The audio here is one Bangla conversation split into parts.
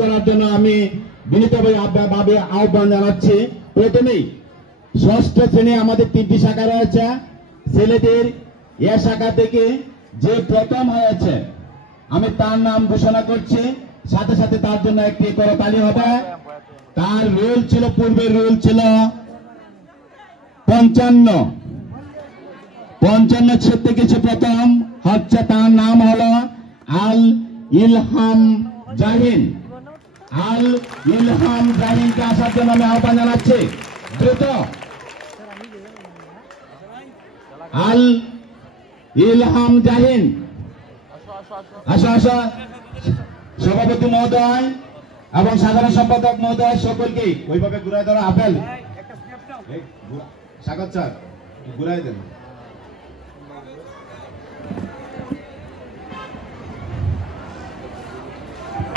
করার জন্য আমি বিনীতভাবে আহ্বান জানাচ্ছি। প্রথমেই ষষ্ঠ শ্রেণী আমাদের 3টি শাখা রয়েছে। ছেলেদের এ শাখা থেকে যে প্রথম হয়েছে আমি তার নাম ঘোষণা করছি, সাথে সাথে তার জন্য একটি করতালি হবে। তার রুল ছিল, পূর্বের রুল ছিল 55 থেকে সে প্রথম হচ্ছে। তার নাম হলো আল ইলহাম জাহিন। আল ইলহাম জাহিনকে আসার জন্য আমি আহ্বান জানাচ্ছি। দ্রুত আল ইলহাম জাহিন আসো আসো। সভাপতি মহোদয় এবং সাধারণ সম্পাদক মহোদয় সকলকে ওইভাবে ঘুরাই ধরো। আপেল স্বাগত স্যার, ঘুরাই দেন।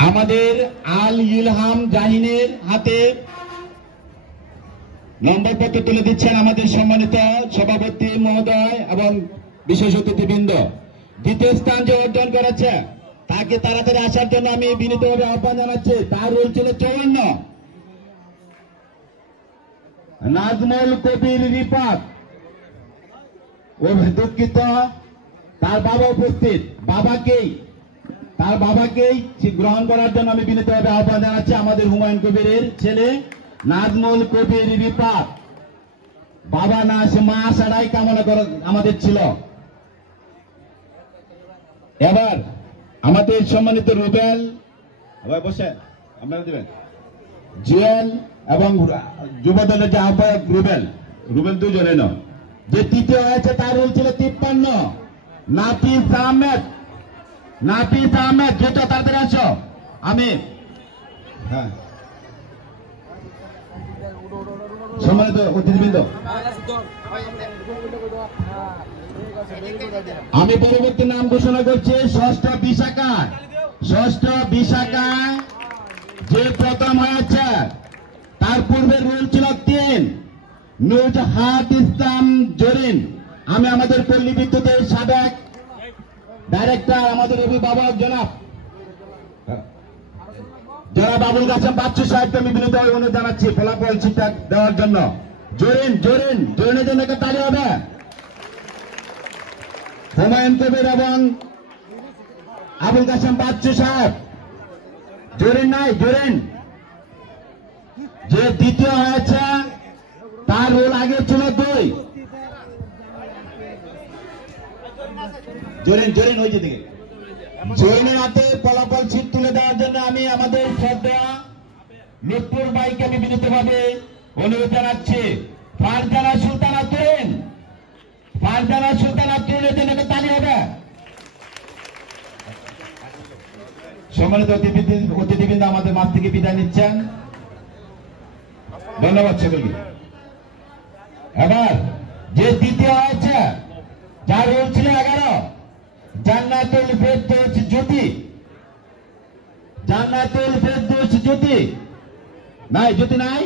আমাদের আল ইলহাম জাহিনের হাতে নম্বরপত্র তুলে দিচ্ছেন আমাদের সম্মানিত সভাপতি মহোদয় এবং বিশেষ অতিথিবৃন্দ। দ্বিতীয় স্থান যে অর্জন করেছে তাকে তাড়াতাড়ি আসার জন্য আমি বিনীতভাবে আহ্বান জানাচ্ছি। তার রোল ছিল 54। নাজমুল কবির রিফাত, ও দুঃখিত, তার বাবা উপস্থিত, তার বাবাকেই গ্রহণ করার জন্য আমি বিনীতভাবে আহ্বান জানাচ্ছি। আমাদের হুমায়ুন কবিরের ছেলে নাজমুল কবির রিফাত, বাবা না সে মা ছাড়াই কামনা করা আমাদের ছিল। এবার আমাদের সম্মানিত রুবেল বসে আপনারা দেবেন, জুয়েল এবং যুব দলের যে আহ্বায়ক রুবেল দুজনে ন। যে তৃতীয় হয়েছে তার রোল ছিল 53। নাফিস আহমেদ যেটা তাদের আছো। আমি সম্মানিত অতিথিবৃন্দ, আমি পরবর্তী নাম ঘোষণা করছি। ষষ্ঠ বিশাখায় যে প্রথম হয়েছে তার পূর্বের রুল ছিল 3। নুজহাত ইসলাম জরিন। আমি আমাদের পল্লী বিদ্যুতের সাবেক ডাইরেক্টর, আমাদের অভিভাবক জনাব আবুল কাসেম বাচ্চু সাহেবকে আমি বিনীতভাবে অনুরোধ জানাচ্ছি ফলাফল ঠিকঠাক দেওয়ার জন্য। জরিনের জন্য একটা তালি হবে। হুমায়ুন কবির এবং আবুল কাসেম বাচ্চু সাহেব। জরিন যে দ্বিতীয় হয়েছে তার রোল আগে ছিল 2। জরিন ওই দিকে। জরিনের হাতে ফলাফল ছিট তুলে দেওয়ার জন্য আমি আমাদের শ্রদ্ধা লুৎফুর ভাইকে আমি বিনীতভাবে অনুরোধ জানাচ্ছি। ফারজানা সুলতানা তরুণের জন্য তালি হবে। সম্মানিত অতিথিবৃন্দ আমাদের মাঠ থেকে বিদায় নিচ্ছেন। ধন্যবাদ সকলকে। এবার যে দ্বিতীয় হয়েছে যার রোল ছিল 11, জান্নাতুল ফেরদৌস জ্যোতি। জ্যোতি নাই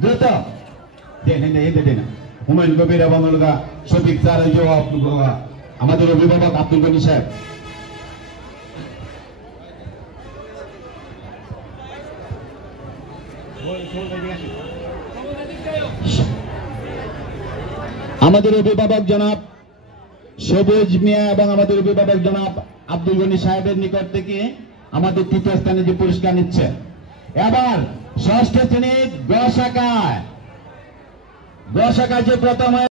দ্রুত হুমায়ুন কবির এবং শফিক স্যার, আমাদের অভিভাবক আব্দুল গনি সাহেব। আমাদের অভিভাবক জনাব সবুজ মিয়া এবং আমাদের অভিভাবক জনাব আব্দুল গনি সাহেবের নিকট থেকে আমাদের তৃতীয় স্থানে যে পুরস্কার নিচ্ছে। এবার ষষ্ঠ শ্রেণীর গ শাখায় যে প্রথম